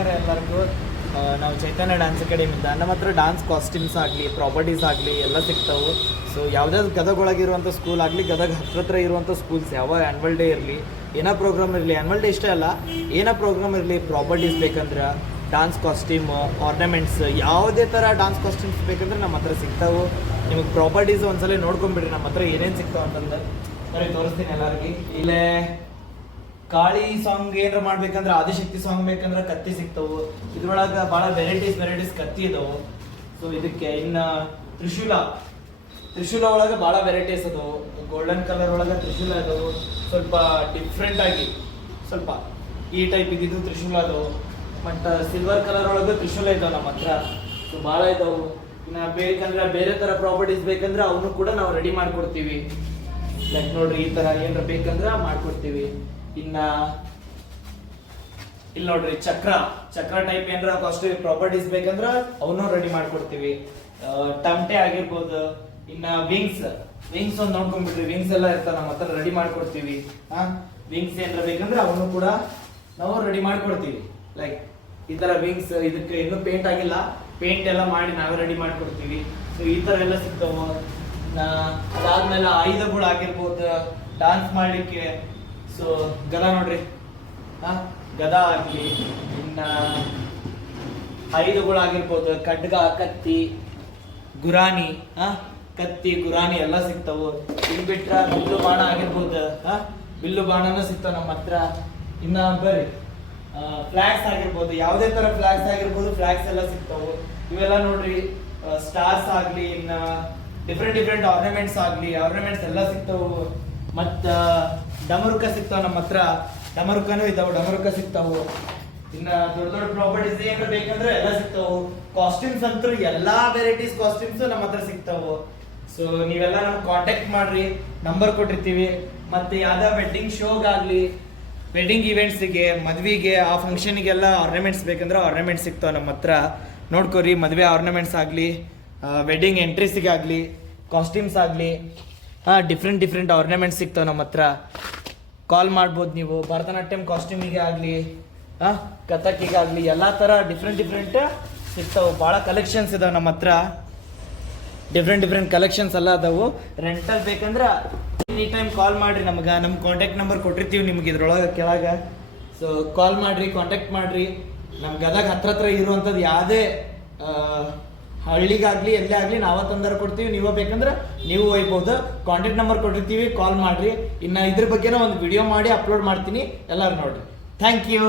ನಮಸ್ಕಾರ ಎಲ್ಲರಿಗೂ. ನಾವು ಚೈತನ್ಯ ಡ್ಯಾನ್ಸ್ ಅಕಾಡೆಮಿಯಿಂದ ನಮ್ಮ ಹತ್ರ ಡ್ಯಾನ್ಸ್ ಕಾಸ್ಟ್ಯೂಮ್ಸ್ ಆಗಲಿ ಪ್ರಾಪರ್ಟೀಸ್ ಆಗಲಿ ಎಲ್ಲ ಸಿಗ್ತಾವೆ. ಸೊ ಯಾವುದಾದ್ರು ಗದಗೊಳಗಿರುವಂಥ ಸ್ಕೂಲ್ ಆಗಲಿ, ಗದಗ ಹತ್ರ ಇರುವಂಥ ಸ್ಕೂಲ್ಸ್ ಯಾವ ಆ್ಯನ್ವಲ್ ಡೇ ಇರಲಿ, ಏನೋ ಪ್ರೋಗ್ರಾಮ್ ಇರಲಿ, ಆ್ಯನ್ವಲ್ ಡೇ ಇಷ್ಟೇ ಅಲ್ಲ, ಏನೋ ಪ್ರೋಗ್ರಾಮ್ ಇರಲಿ, ಪ್ರಾಪರ್ಟೀಸ್ ಬೇಕಂದ್ರೆ ಡ್ಯಾನ್ಸ್ ಕಾಸ್ಟ್ಯೂಮ್, ಆರ್ನಮೆಂಟ್ಸ್, ಯಾವುದೇ ಥರ ಡ್ಯಾನ್ಸ್ ಕಾಸ್ಟ್ಯೂಮ್ಸ್ ಬೇಕಂದ್ರೆ ನಮ್ಮ ಹತ್ರ ಸಿಗ್ತಾವೆ. ನಿಮಗೆ ಪ್ರಾಪರ್ಟೀಸ್ ಒಂದ್ಸಲ ನೋಡ್ಕೊಂಬಿಡ್ರಿ ನಮ್ಮ ಹತ್ರ ಏನೇನು ಸಿಗ್ತಾವೆ ಅಂತಂದ್ರೆ. ಸರಿ, ತೋರಿಸ್ತೀನಿ ಎಲ್ಲರಿಗೆ. ಇಲ್ಲೇ ಕಾಳಿ ಸಾಂಗ್ ಏನಾರು ಮಾಡ್ಬೇಕಂದ್ರೆ, ಆದಿಶಕ್ತಿ ಸಾಂಗ್ ಬೇಕಂದ್ರೆ ಕತ್ತಿ ಸಿಗ್ತಾವು. ಇದ್ರೊಳಗೆ ಭಾಳ ವೆರೈಟೀಸ್ ಕತ್ತಿ ಇದಾವು. ಸೊ ಇದಕ್ಕೆ ಇನ್ನು ತ್ರಿಶೂಲ ಒಳಗೆ ಭಾಳ ವೆರೈಟೀಸ್ ಅದಾವು. ಗೋಲ್ಡನ್ ಕಲರ್ ಒಳಗೆ ತ್ರಿಶೂಲ ಇದಾವು, ಸ್ವಲ್ಪ ಡಿಫ್ರೆಂಟ್ ಆಗಿ ಸ್ವಲ್ಪ ಈ ಟೈಪ್ ಇದ್ದಿದ್ದು ತ್ರಿಶೂಲ ಅದಾವು. ಮತ್ತು ಸಿಲ್ವರ್ ಕಲರ್ ಒಳಗೆ ತ್ರಿಶೂಲ ಇದಾವೆ ನಮ್ಮ ಹತ್ರ. ಸೊ ಭಾಳ ಇದಾವು. ಇನ್ನು ಬೇಕಂದ್ರೆ ಬೇರೆ ಥರ ಪ್ರಾಪರ್ಟೀಸ್ ಬೇಕಂದ್ರೆ ಅವನು ಕೂಡ ನಾವು ರೆಡಿ ಮಾಡ್ಕೊಡ್ತೀವಿ. ಲೈಕ್ ನೋಡ್ರಿ, ಈ ಥರ ಏನಾರ ಬೇಕಂದ್ರೆ ಮಾಡ್ಕೊಡ್ತೀವಿ. ಇನ್ನ ಇಲ್ಲಿ ನೋಡ್ರಿ, ಚಕ್ರ ಟೈಪ್ ಏನಾರ ಕಾಸ್ಟ್ಲಿ ಪ್ರಾಪರ್ಟೀಸ್ ಬೇಕಂದ್ರ ಅವನು ರೆಡಿ ಮಾಡ್ಕೊಡ್ತೀವಿ. ಟಮಟೆ ಆಗಿರ್ಬೋದು. ಇನ್ನ ವಿಂಗ್ಸ್ ಒಂದು ನೋಡ್ಕೊಂಡ್ಬಿಡ್ರಿ, ವಿಂಗ್ಸ್ ಎಲ್ಲ ಇರ್ತಾವ ನಮ್ಮ ಹತ್ರ, ರೆಡಿ ಮಾಡ್ಕೊಡ್ತೀವಿ. ವಿಂಗ್ಸ್ ಏನಾರ ಬೇಕಂದ್ರೆ ಅವನು ಕೂಡ ನಾವು ರೆಡಿ ಮಾಡ್ಕೊಡ್ತೀವಿ. ಲೈಕ್ ಈ ತರ ವಿಂಗ್ಸ್, ಇದಕ್ಕೆ ಇನ್ನೂ ಪೇಂಟ್ ಆಗಿಲ್ಲ, ಪೇಂಟ್ ಎಲ್ಲ ಮಾಡಿ ನಾವೇ ರೆಡಿ ಮಾಡ್ಕೊಡ್ತೀವಿ. ಸೊ ಈ ತರ ಎಲ್ಲ ಸಿಗ್ತಾವ. ಅದಾದ್ಮೇಲೆ ಆಯುಧಗಳು ಆಗಿರ್ಬೋದು ಡಾನ್ಸ್ ಮಾಡ್ಲಿಕ್ಕೆ. ಸೊ ಗದ ನೋಡ್ರಿ, ಗದ ಆಗಲಿ, ಇನ್ನ ಆಯುಧಗಳಾಗಿರ್ಬೋದು, ಖಡ್ಗ, ಕತ್ತಿ, ಗುರಾಣಿ, ಕತ್ತಿ ಗುರಾಣಿ ಎಲ್ಲ ಸಿಗ್ತಾವು. ಇನ್ ಬಿಟ್ರ ಬಿಲ್ಲು ಬಾಣ ಆಗಿರ್ಬೋದು, ಬಿಲ್ಲು ಬಾಣನೂ ಸಿಗ್ತಾವ ನಮ್ಮ ಹತ್ರ. ಇನ್ನ ಬರ್ರಿ, ಫ್ಲಾಗ್ಸ್ ಆಗಿರ್ಬೋದು, ಯಾವುದೇ ತರ ಫ್ಲಾಗ್ಸ್ ಆಗಿರ್ಬೋದು, ಫ್ಲಾಗ್ಸ್ ಎಲ್ಲ ಸಿಗ್ತಾವು. ಇವೆಲ್ಲ ನೋಡ್ರಿ, ಸ್ಟಾರ್ಸ್ ಆಗ್ಲಿ, ಇನ್ನ ಡಿಫ್ರೆಂಟ್ ಆರ್ನಮೆಂಟ್ಸ್ ಆಗ್ಲಿ, ಆರ್ನಮೆಂಟ್ಸ್ ಎಲ್ಲ ಸಿಗ್ತಾವು. ಮತ್ತ ಡಮರುಕ ಸಿಗ್ತಾವ ನಮ್ಮ ಹತ್ರ, ಡಮರುಕನೂ ಇದಾವು, ಡಮರುಕ ಸಿಗ್ತಾವು. ಇನ್ನ ದೊಡ್ಡ ಪ್ರಾಪರ್ಟೀಸ್ ಏನಾರ ಬೇಕಂದ್ರೆ ಎಲ್ಲ ಸಿಗ್ತಾವು. ಕಾಸ್ಟ್ಯೂಮ್ಸ್ ಅಂತೂ ಎಲ್ಲಾ ವೆರೈಟೀಸ್ ಕಾಸ್ಟ್ಯೂಮ್ಸ್ ನಮ್ಮ ಹತ್ರ ಸಿಗ್ತಾವು. ಸೊ ನೀವೆಲ್ಲ ನಮ್ಗೆ ಕಾಂಟ್ಯಾಕ್ಟ್ ಮಾಡ್ರಿ, ನಂಬರ್ ಕೊಟ್ಟಿರ್ತೀವಿ. ಮತ್ತೆ ಯಾವ್ದಾ ವೆಡ್ಡಿಂಗ್ ಶೋಗಾಗ್ಲಿ, ವೆಡ್ಡಿಂಗ್ ಇವೆಂಟ್ಸಿಗೆ, ಮದ್ವಿಗೆ, ಆ ಫಂಕ್ಷನ್ಗೆಲ್ಲ ಆರ್ನಮೆಂಟ್ಸ್ ಬೇಕಂದ್ರೆ ಆರ್ನಮೆಂಟ್ಸ್ ಸಿಗ್ತಾವ ನಮ್ಮ ಹತ್ರ. ನೋಡ್ಕೊರಿ, ಮದುವೆ ಆರ್ನಮೆಂಟ್ಸ್ ಆಗಲಿ, ವೆಡ್ಡಿಂಗ್ ಎಂಟ್ರೀಸಿಗಾಗಲಿ, ಕಾಸ್ಟ್ಯೂಮ್ಸ್ ಆಗಲಿ, ಡಿಫ್ರೆಂಟ್ ಆರ್ನಮೆಂಟ್ಸ್ ಸಿಗ್ತಾವೆ ನಮ್ಮ ಹತ್ರ. ಕಾಲ್ ಮಾಡ್ಬೋದು ನೀವು. ಭರತನಾಟ್ಯಂ ಕಾಸ್ಟ್ಯೂಮಿಗೆ ಆಗಲಿ, ಕಥಕ್ಕಿಗಾಗಲಿ, ಎಲ್ಲ ಥರ ಡಿಫ್ರೆಂಟ್ ಸಿಗ್ತಾವೆ. ಭಾಳ ಕಲೆಕ್ಷನ್ಸ್ ಇದಾವೆ ನಮ್ಮ ಹತ್ರ. ಡಿಫ್ರೆಂಟ್ ಕಲೆಕ್ಷನ್ಸ್ ಎಲ್ಲ ಅದಾವು. ರೆಂಟಲ್ ಬೇಕಂದ್ರೆ ಎನಿ ಟೈಮ್ ಕಾಲ್ ಮಾಡಿರಿ ನಮ್ಗೆ. ನಮ್ಮ ಕಾಂಟ್ಯಾಕ್ಟ್ ನಂಬರ್ ಕೊಟ್ಟಿರ್ತೀವಿ ನಿಮ್ಗೆ ಇದ್ರೊಳಗೆ ಕೆಳಗೆ. ಸೊ ಕಾಲ್ ಮಾಡಿರಿ, ಕಾಂಟ್ಯಾಕ್ಟ್ ಮಾಡಿರಿ. ನಮ್ಮ ಗದಗ ಹತ್ರ ಇರುವಂಥದ್ದು ಯಾವುದೇ ಹಳ್ಳಿಗಾಗಲಿ ಎಲ್ಲೇ ಆಗಲಿ ನಾವೇ ತಂದರೆ ಕೊಡ್ತೀವಿ. ನೀವೇ ಬೇಕಂದ್ರೆ ನೀವು ಒಯ್ಬೋದು. ಕಾಂಟ್ಯಾಕ್ಟ್ ನಂಬರ್ ಕೊಟ್ಟಿರ್ತೀವಿ, ಕಾಲ್ ಮಾಡಿರಿ. ಇನ್ನು ಇದ್ರ ಬಗ್ಗೆನೂ ಒಂದು ವಿಡಿಯೋ ಮಾಡಿ ಅಪ್ಲೋಡ್ ಮಾಡ್ತೀನಿ, ಎಲ್ಲರೂ ನೋಡಿರಿ. Thank you.